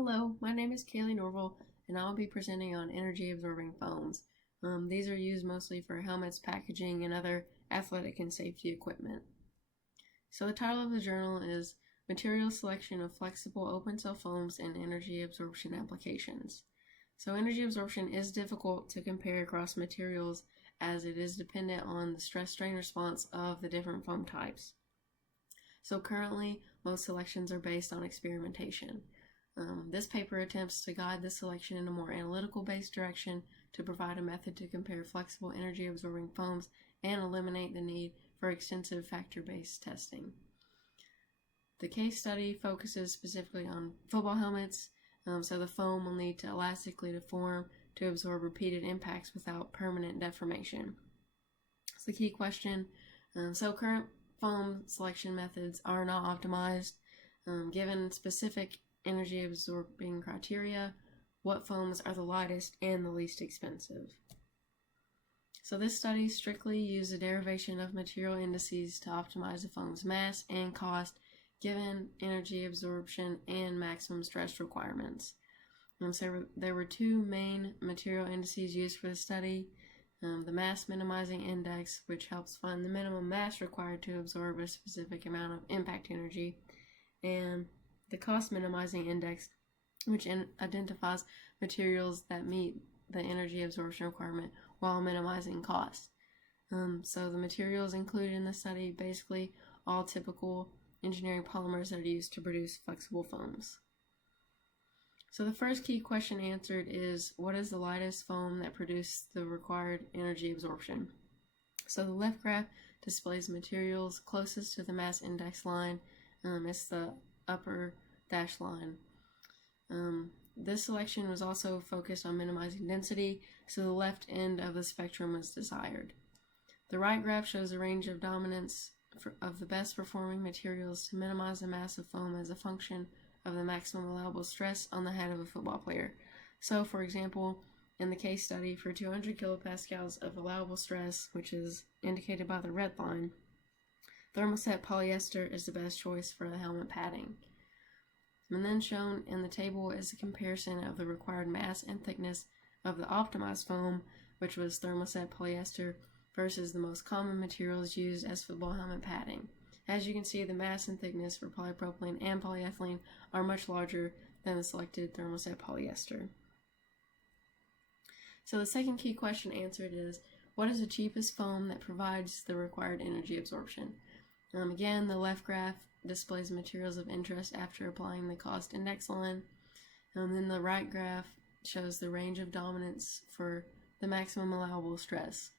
Hello, my name is Kaylee Norvell, and I'll be presenting on energy-absorbing foams. These are used mostly for helmets, packaging, and other athletic and safety equipment. So the title of the journal is Material Selection of Flexible Open-Cell Foams and Energy Absorption Applications. So energy absorption is difficult to compare across materials as it is dependent on the stress-strain response of the different foam types. So currently, most selections are based on experimentation. This paper attempts to guide the selection in a more analytical-based direction to provide a method to compare flexible energy-absorbing foams and eliminate the need for extensive factor-based testing. The case study focuses specifically on football helmets, so the foam will need to elastically deform to absorb repeated impacts without permanent deformation. It's the key question. So current foam selection methods are not optimized. Given specific energy absorbing criteria, what foams are the lightest and the least expensive. So this study strictly used a derivation of material indices to optimize the foam's mass and cost given energy absorption and maximum stress requirements. So there were two main material indices used for the study. The mass minimizing index, which helps find the minimum mass required to absorb a specific amount of impact energy, and the cost minimizing index, which identifies materials that meet the energy absorption requirement while minimizing cost. So the materials included in the study basically all typical engineering polymers that are used to produce flexible foams. So the first key question answered is, what is the lightest foam that produces the required energy absorption? So the left graph displays materials closest to the mass index line. It's the upper dash line. This selection was also focused on minimizing density, so the left end of the spectrum was desired. The right graph shows a range of dominance of the best performing materials to minimize the mass of foam as a function of the maximum allowable stress on the head of a football player. So for example, in the case study, for 200 kilopascals of allowable stress, which is indicated by the red line, thermoset polyester is the best choice for the helmet padding. And then shown in the table is a comparison of the required mass and thickness of the optimized foam, which was thermoset polyester, versus the most common materials used as football helmet padding. As you can see, the mass and thickness for polypropylene and polyethylene are much larger than the selected thermoset polyester. So the second key question answered is, what is the cheapest foam that provides the required energy absorption? Again, the left graph displays materials of interest after applying the cost index line. Then the right graph shows the range of dominance for the maximum allowable stress.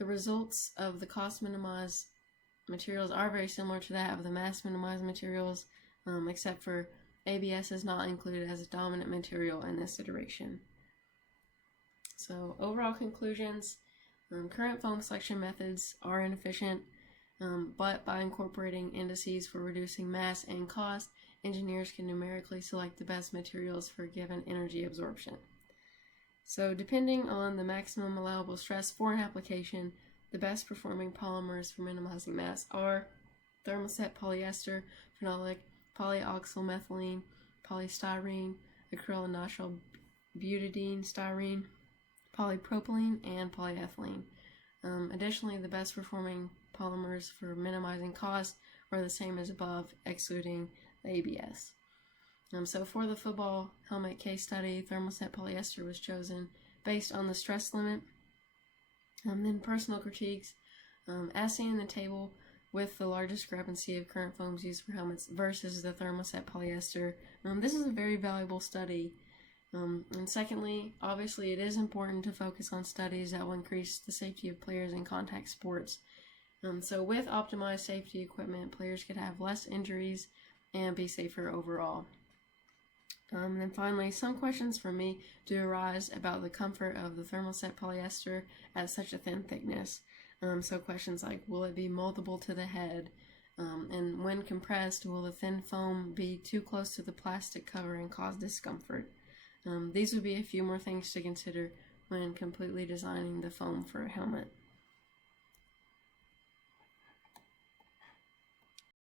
The results of the cost minimized materials are very similar to that of the mass minimized materials, except for ABS is not included as a dominant material in this iteration. So overall conclusions, current foam selection methods are inefficient, but by incorporating indices for reducing mass and cost, engineers can numerically select the best materials for a given energy absorption. So depending on the maximum allowable stress for an application, the best performing polymers for minimizing mass are thermoset polyester, phenolic, polyoxylmethylene, polystyrene, acrylonitrile butadiene styrene, polypropylene, and polyethylene. Additionally, the best performing polymers for minimizing cost are the same as above, excluding the ABS. So for the football helmet case study, thermoset polyester was chosen based on the stress limit. Then personal critiques, as seen in the table, with the large discrepancy of current foams used for helmets versus the thermoset polyester, this is a very valuable study. And secondly, obviously it is important to focus on studies that will increase the safety of players in contact sports. So with optimized safety equipment, players could have less injuries and be safer overall. And then finally, some questions from me do arise about the comfort of the thermoset polyester at such a thin thickness. So questions like, will it be moldable to the head? And when compressed, will the thin foam be too close to the plastic cover and cause discomfort? These would be a few more things to consider when completely designing the foam for a helmet.